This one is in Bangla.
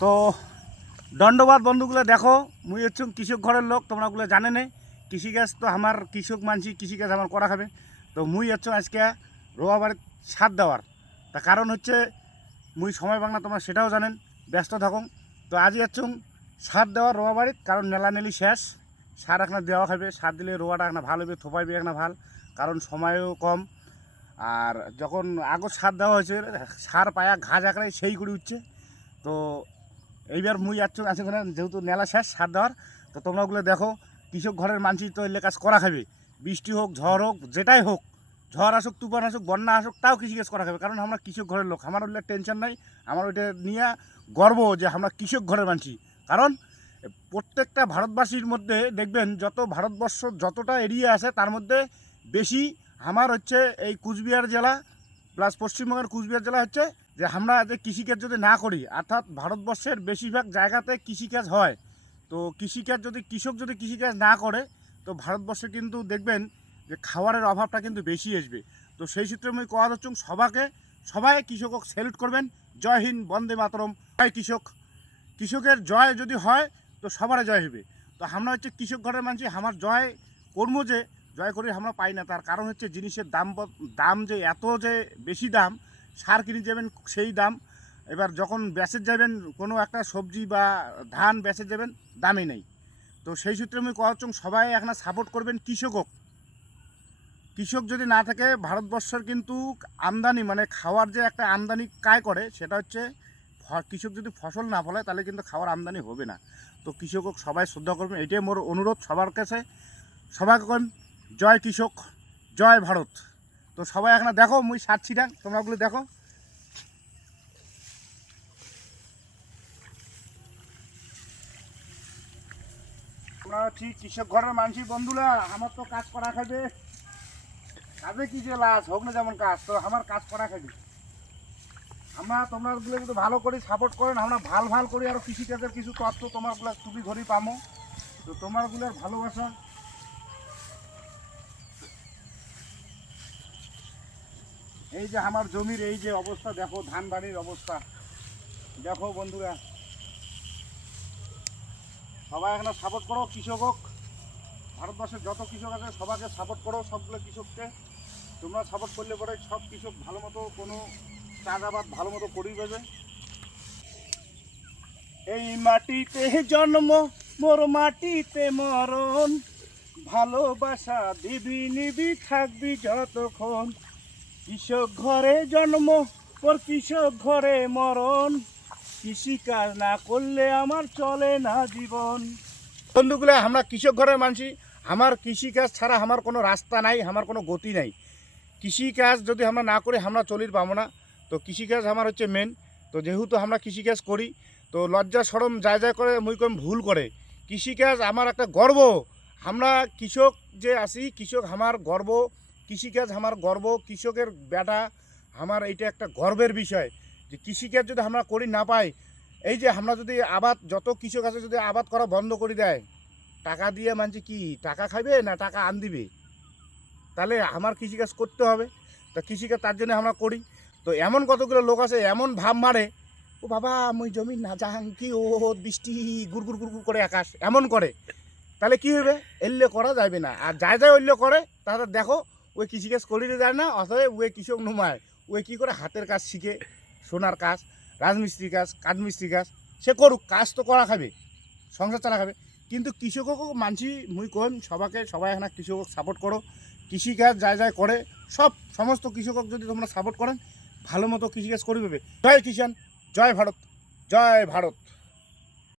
তো দণ্ডবাদ বন্ধুগুলো দেখো, মুই হচ্ছে কৃষক ঘরের লোক, তোমরাগুলো জানে নে। কৃষিকাজ তো আমার কৃষক মানছি, কৃষিকাজ আমার করা খাবে। তো মুই হচ্ছে আজকে রোয়া বাড়ির সার দেওয়ার তা কারণ হচ্ছে মুই সময় বাংলা তোমরা সেটাও জানেন, ব্যস্ত থাকুন। তো আজই হচ্ছে সার দেওয়ার রোয়া বাড়ির, কারণ নেলানেলি শেষ, সার এখানে দেওয়া খাবে। সার দিলে রোয়াটা এখানে ভালো হবে, থোপাইবে এখানে ভাল, কারণ সময়ও কম। আর যখন আগত সার দেওয়া হয়েছে সার পায়া ঘাস আঁকড়ে সেই করে উঠছে। তো এইবার মুই যাচ্ছ আছে ওখানে, যেহেতু নেলা শেষ সার দেওয়ার। তো তোমরা ওগুলো দেখো, কৃষক ঘরের মানসি তো এলে কাজ করা খাবে। বৃষ্টি হোক, ঝড় হোক, যেটাই হোক, ঝড় আসুক, তুফান আসুক, বন্যা আসুক, তাও কৃষিকাজ করা খাবে, কারণ আমরা কৃষক ঘরের লোক। আমার ওগুলো টেনশন নাই, আমার ওইটা নিয়ে গর্ব যে আমরা কৃষক ঘরের মানসি। কারণ প্রত্যেকটা ভারতবাসীর মধ্যে দেখবেন, যত ভারতবর্ষ যতটা এরিয়া আছে তার মধ্যে বেশি আমার হচ্ছে এই কুচবিহার জেলা প্লাস পশ্চিমবঙ্গের কুচবিহার জেলা হচ্ছে যে আমরা যে কৃষিকাজ যদি না করি, অর্থাৎ ভারতবর্ষের বেশিরভাগ জায়গাতে কৃষিকাজ হয়। তো কৃষিকাজ যদি কৃষক যদি কৃষিকাজ না করে, তো ভারতবর্ষে কিন্তু দেখবেন যে খাবারের অভাবটা কিন্তু বেশি আসবে। তো সেই সূত্রে আমি কথা হচ্ছি সবাই কৃষকক স্যালুট করবেন। জয় হিন্দ, বন্দে মাতরম, জয় কৃষক। কৃষকের জয় যদি হয় তো সবার জয় হবে। তো আমরা হচ্ছে কৃষক ঘরের মানুষ, আমার জয় কর্ম যে জয় করি আমরা পাই না। তার কারণ হচ্ছে জিনিসের দাম যে এত যে বেশি দাম, সার কিনে যাবেন সেই দাম, এবার যখন বেচে যাবেন কোনো একটা সবজি বা ধান বেচে যাবেন, দামই নেই। তো সেই সূত্রে আমি কথা সবাই এখন সাপোর্ট করবেন কৃষকক। কৃষক যদি না থাকে, ভারতবর্ষের কিন্তু আমদানি মানে খাওয়ার যে একটা আমদানি কায় করে, সেটা হচ্ছে কৃষক যদি ফসল না ফলায় তাহলে কিন্তু খাওয়ার আমদানি হবে না। তো কৃষকক সবাই শ্রদ্ধা করবেন, এটাই মোর অনুরোধ সবার কাছে। সবাইকে কন জয় কৃষক, জয় ভারত। তো সবাই এখন দেখো, মুই সার ছিটাং, তোমরা ওগুলো দেখো। তোমরা ঠিক কৃষক ঘরের মানুষই বন্ধুরা, আমার তো কাজ করা খাবে, কাজে কি যে লাশ হোক না যেমন কাজ, তো আমার কাজ করা খাবে। তোমরাগুলো কিন্তু ভালো করে সাপোর্ট করেন, আমরা ভাল করি আরও কৃষিকাজের কিছু তথ্য তোমারগুলো তুলি ধরি পামো। তো তোমারগুলোর ভালোবাসা। এই যে আমার জমির এই যে অবস্থা দেখো, ধান বাড়ির অবস্থা দেখো বন্ধুরা। সবাই এখানে সাপোর্ট করো কৃষক হোক, ভারতবর্ষের যত কৃষক আছে সবাইকে সাপোর্ট করো, সবগুলো কৃষককে তোমরা সাপোর্ট করলে পরে সব কৃষক ভালো মতো কোনো চাষাবাদ ভালো মতো করেই দেবে। এই মাটিতে জন্ম, মোর মাটিতে মরণ, ভালোবাসা দিবি নিবি থাকবি যতক্ষণ। কৃষক ঘরে জন্ম, মোর কৃষক ঘরে মরণ, কৃষিকাজ না করলে আমার চলে না জীবন। বন্ধুগুলো, আমরা কৃষক ঘরের মানুষ, আমার কৃষিকাজ ছাড়া আমার কোনো রাস্তা নাই, আমার কোনো গতি নাই। কৃষিকাজ যদি আমরা না করি আমরা চলির পাবো না। তো কৃষিকাজ আমার হচ্ছে মেন। তো যেহেতু আমরা কৃষিকাজ করি, তো লজ্জা সরম যায় করে মুই কম ভুল করে। কৃষিকাজ আমার একটা গর্ব, আমরা কৃষক যে আছি, কৃষক আমার গর্ব, কৃষিকাজ আমার গর্ব, কৃষকের বেটা আমার এইটা একটা গর্বের বিষয় যে কৃষিকাজ যদি আমরা করি না পাই। এই যে আমরা যদি আবাদ, যত কৃষক আছে যদি আবাদ করা বন্ধ করে দেয়, টাকা দিয়ে মানছি কি টাকা খাবে না টাকা আন দিবে, তাহলে আমার কৃষিকাজ করতে হবে। তো কৃষিকাজ তার জন্য আমরা করি। তো এমন কতগুলো লোক আছে এমন ভাব মারে, ও বাবা মুই জমি না যাহাং কি ও বৃষ্টি গুড় করে আকাশ এমন করে, তাহলে কী হবে, এল্লে করা যাবে না। আর যায় ওইল্য করে তাহলে দেখো ওই কৃষিকাজ করিতে যায় না, অতএব ওই কৃষক নমায় ওই কী করে হাতের কাজ শিখে, সোনার কাজ, রাজমিস্ত্রি কাজ, কাঠমিস্ত্রি কাজ, সে করুক, কাজ তো করা খাবে, সংসার চালা খাবে। কিন্তু কৃষকও মানছি মুই কম সবাই এখন কৃষকক সাপোর্ট করো। কৃষিকাজ যায় করে সমস্ত কৃষকক যদি তোমরা সাপোর্ট করেন, ভালো মতো কৃষিকাজ করে দেবে। জয় কিষাণ, জয় ভারত, জয় ভারত।